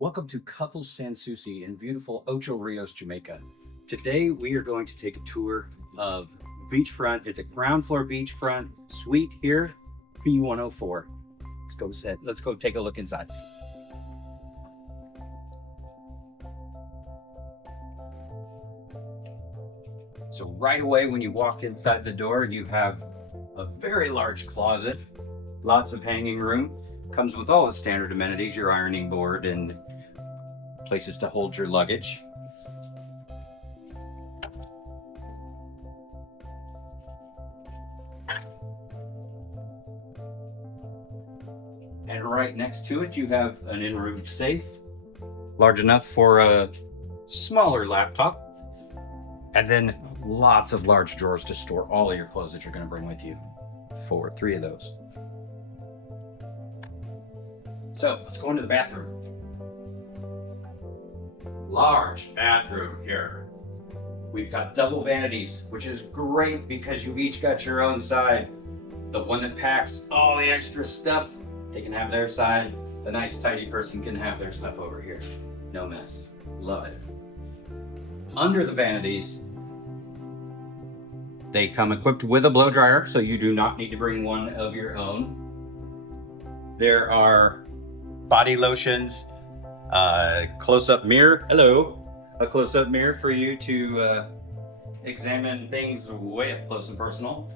Welcome to Couples Sans Souci in beautiful Ocho Rios, Jamaica. Today we are going to take a tour of Beachfront. It's a ground floor beachfront suite here, B104. Let's go take a look inside. So right away when you walk inside the door, you have a very large closet, lots of hanging room. Comes with all the standard amenities, your ironing board and places to hold your luggage. And right next to it, you have an in-room safe, large enough for a smaller laptop. And then lots of large drawers to store all of your clothes that you're going to bring with you. Three of those. So let's go into the bathroom. Large bathroom here. We've got double vanities, which is great because you've each got your own side. The one that packs all the extra stuff, they can have their side. The nice tidy person can have their stuff over here. No mess. Love it. Under the vanities, they come equipped with a blow dryer, so you do not need to bring one of your own. There are body lotions, close-up mirror. Hello. A close-up mirror for you to examine things way up close and personal.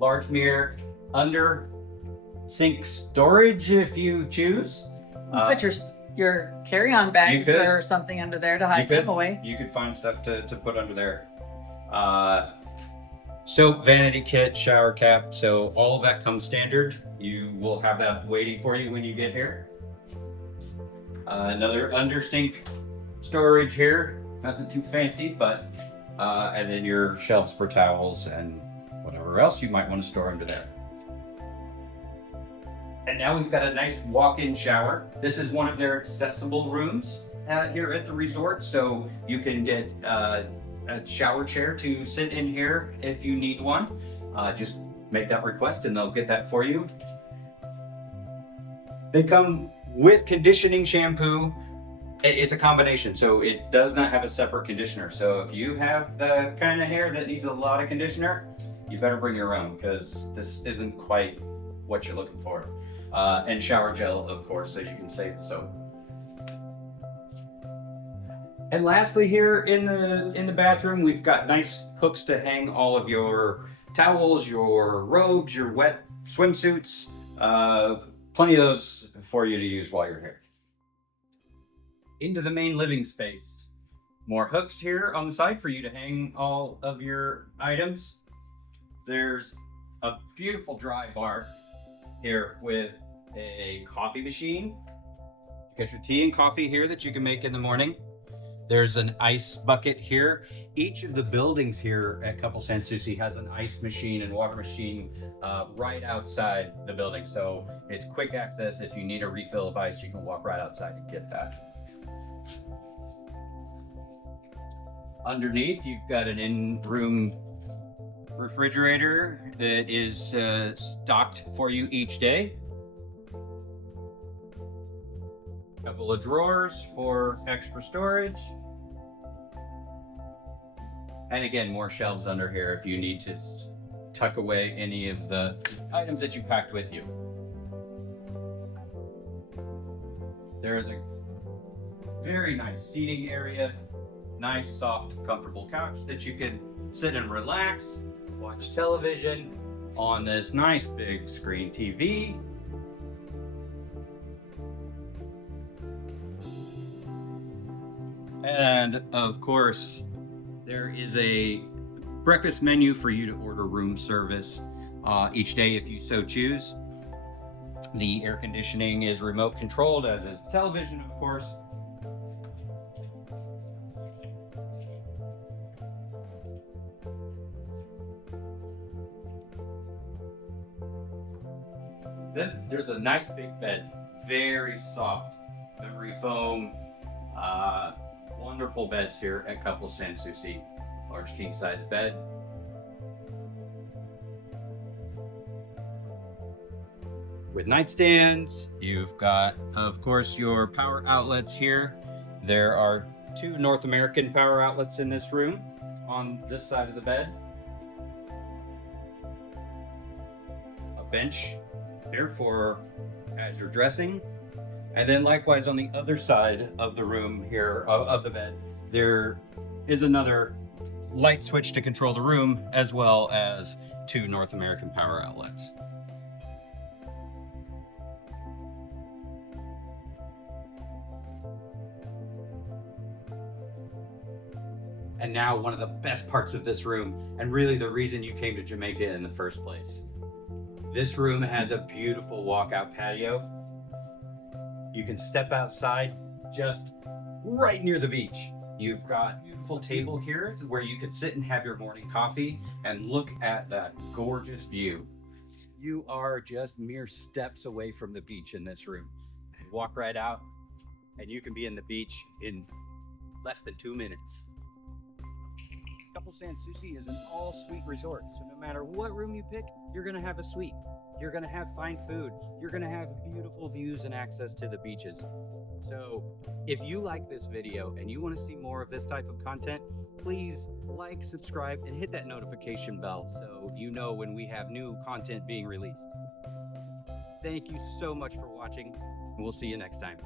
Large mirror under sink storage if you choose. Put your carry-on bags or something under there to hide them away. You could find stuff to put under there. Soap, vanity kit, shower cap. So all of that comes standard. You will have that waiting for you when you get here. Another under sink storage here. Nothing too fancy, but and then your shelves for towels and whatever else you might want to store under there. And now we've got a nice walk-in shower. This is one of their accessible rooms here at the resort, so you can get a shower chair to sit in here if you need one. Just make that request and they'll get that for you. They come with conditioning shampoo. It's a combination, so it does not have a separate conditioner. So if you have the kind of hair that needs a lot of conditioner, you better bring your own because this isn't quite what you're looking for. And shower gel, of course, so you can save the soap. And lastly, here in the bathroom, we've got nice hooks to hang all of your towels, your robes, your wet swimsuits. Plenty of those for you to use while you're here. Into the main living space. More hooks here on the side for you to hang all of your items. There's a beautiful dry bar here with a coffee machine. You got your tea and coffee here that you can make in the morning. There's an ice bucket here. Each of the buildings here at Couples Sans Souci has an ice machine and water machine right outside the building. So it's quick access. If you need a refill of ice, you can walk right outside and get that. Underneath, you've got an in-room refrigerator that is stocked for you each day. Couple of drawers for extra storage. And again, more shelves under here if you need to tuck away any of the items that you packed with you. There is a very nice seating area, nice, soft, comfortable couch that you can sit and relax, watch television on this nice big screen TV. And of course, there is a breakfast menu for you to order room service each day if you so choose. The air conditioning is remote controlled, as is the television, of course. Then there's a nice big bed, very soft, memory foam. Wonderful beds here at Couples Sans Souci. Large king size bed. with nightstands. You've got, of course, your power outlets here. There are 2 North American power outlets in this room on this side of the bed. A bench here for as you're dressing. And then likewise on the other side of the room here, of the bed, there is another light switch to control the room, as well as 2 North American power outlets. And now one of the best parts of this room, and really the reason you came to Jamaica in the first place. This room has a beautiful walkout patio. You can step outside just right near the beach. You've got a beautiful table here where you could sit and have your morning coffee and look at that gorgeous view. You are just mere steps away from the beach in this room. You walk right out and you can be in the beach in less than 2 minutes. Couples Sans Souci is an all-suite resort, so no matter what room you pick, you're gonna have a suite. You're gonna have fine food. You're gonna have beautiful views and access to the beaches. So if you like this video and you wanna see more of this type of content, please like, subscribe, and hit that notification bell so you know when we have new content being released. Thank you so much for watching, and we'll see you next time.